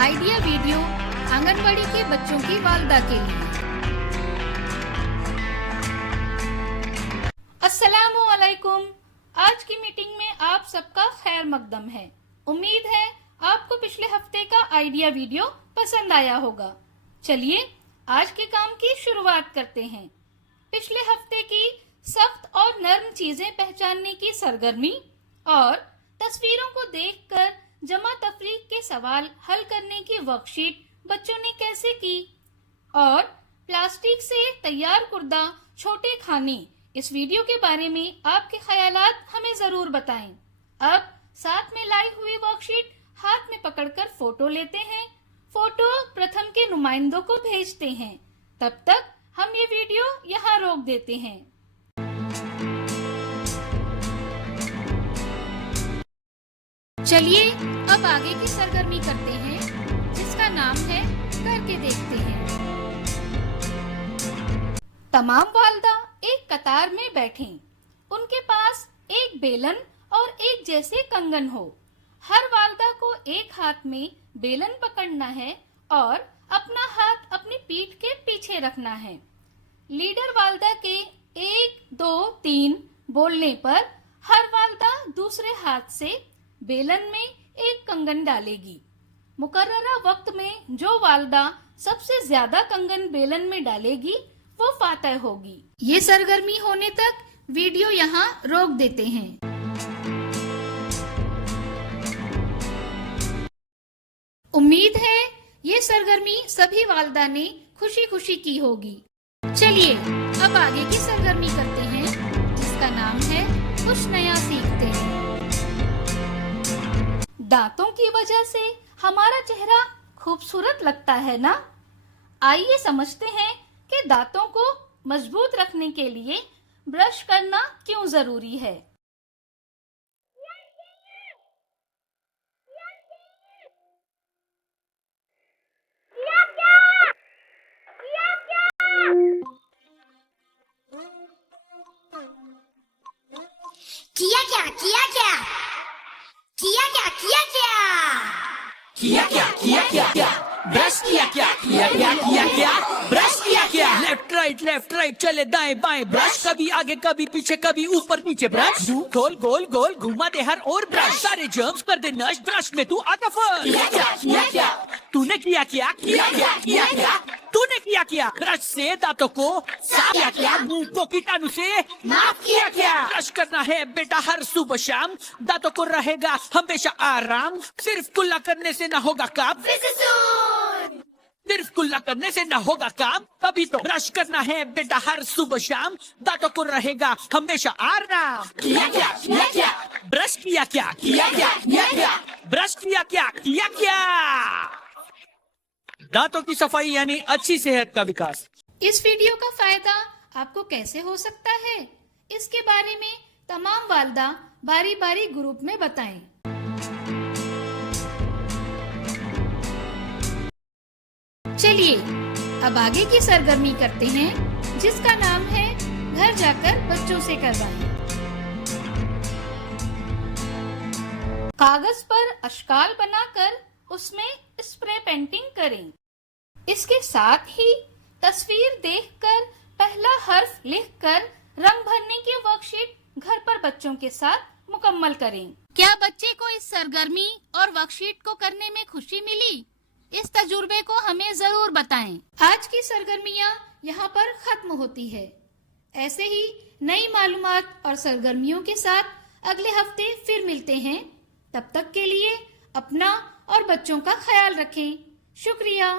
Idea video anganwadi के बच्चों की वालदा के लिए। अस्सलामु अलैकुम। आज की मीटिंग में आप सबका खैर मकदम है। उम्मीद है आपको पिछले हफ्ते का आइडिया वीडियो पसंद आया होगा। चलिए आज के काम की शुरुआत करते हैं। पिछले हफ्ते की सख्त और नर्म चीजें पहचानने की सरगर्मी और तस्वीरों को देखकर जमा तफरीक के सवाल हल करने की वर्कशीट बच्चों ने कैसे की और प्लास्टिक से तैयार कुर्दा छोटे खाने, इस वीडियो के बारे में आपके ख्यालात हमें जरूर बताएं। अब साथ में लाई हुई वर्कशीट हाथ में पकड़कर फोटो लेते हैं। फोटो प्रथम के नुमाइंदों को भेजते हैं। तब तक हम ये वीडियो यहाँ रोक देते हैं। चलिए अब आगे की सरगर्मी करते हैं, जिसका नाम है करके देखते हैं। तमाम वालदा एक कतार में बैठें। उनके पास एक बेलन और एक जैसे कंगन हो। हर वालदा को एक हाथ में बेलन पकड़ना है और अपना हाथ अपनी पीठ के पीछे रखना है। लीडर वालदा के 1, 2, 3 बोलने पर हर वालदा दूसरे हाथ से बेलन में एक कंगन डालेगी। मुकर्ररा वक्त में जो वालदा सबसे ज्यादा कंगन बेलन में डालेगी वो फातह होगी। ये सरगर्मी होने तक वीडियो यहाँ रोक देते हैं। उम्मीद है ये सरगर्मी सभी वालदा ने खुशी खुशी की होगी। चलिए अब आगे की सरगर्मी करते हैं, जिसका नाम है कुछ नया सीखते हैं। दांतों की वजह से हमारा चेहरा खूबसूरत लगता है ना? आइए समझते हैं कि दांतों को मजबूत रखने के लिए ब्रश करना क्यों जरूरी है। किया क्या किया क्या किया क्या किया क्या किया क्या किया क्या क्या ब्रश किया क्या किया क्या किया क्या ब्रश किया क्या लेफ्ट राइट चले दाएं बाएं ब्रश कभी आगे कभी पीछे कभी ऊपर नीचे ब्रश गोल गोल गोल घुमा दे हर और ब्रश सारे जर्म्स कर दे नश ब्रश में तू आता फर्स्ट किया क्या तूने किया क्या किया क्या किया क्या तूने किया क्या ब्रश से दांतों को साफ किया क्या मुंह को कीटाणु से माफ किया क्या ब्रश करना है बेटा हर सुबह शाम दांतों को रहेगा हमेशा आराम सिर्फ कुल्ला करने से ना होगा काम सिर्फ कुल्ला करने से ना होगा काम तभी तो ब्रश करना है बेटा हर सुबह शाम दांतों को रहेगा हमेशा आराम किया क्या ब्रश किया क्या किया क्या ब्रश किया क्या दांतों की सफाई यानी अच्छी सेहत का विकास। इस वीडियो का फायदा आपको कैसे हो सकता है, इसके बारे में तमाम वालदा बारी बारी ग्रुप में बताएं। चलिए अब आगे की सरगर्मी करते हैं, जिसका नाम है घर जाकर बच्चों से करवाएं। कागज पर अशकाल बनाकर उसमें स्प्रे पेंटिंग करें। इसके साथ ही तस्वीर देखकर पहला हर्फ लिखकर रंग भरने की वर्कशीट घर पर बच्चों के साथ मुकम्मल करें। क्या बच्चे को इस सरगर्मी और वर्कशीट को करने में खुशी मिली? इस तजुर्बे को हमें जरूर बताएं। आज की सरगर्मियाँ यहाँ पर खत्म होती है। ऐसे ही नई मालूमात और सरगर्मियों के साथ अगले हफ्ते फिर मिलते हैं। तब तक के लिए अपना और बच्चों का ख्याल रखें। शुक्रिया।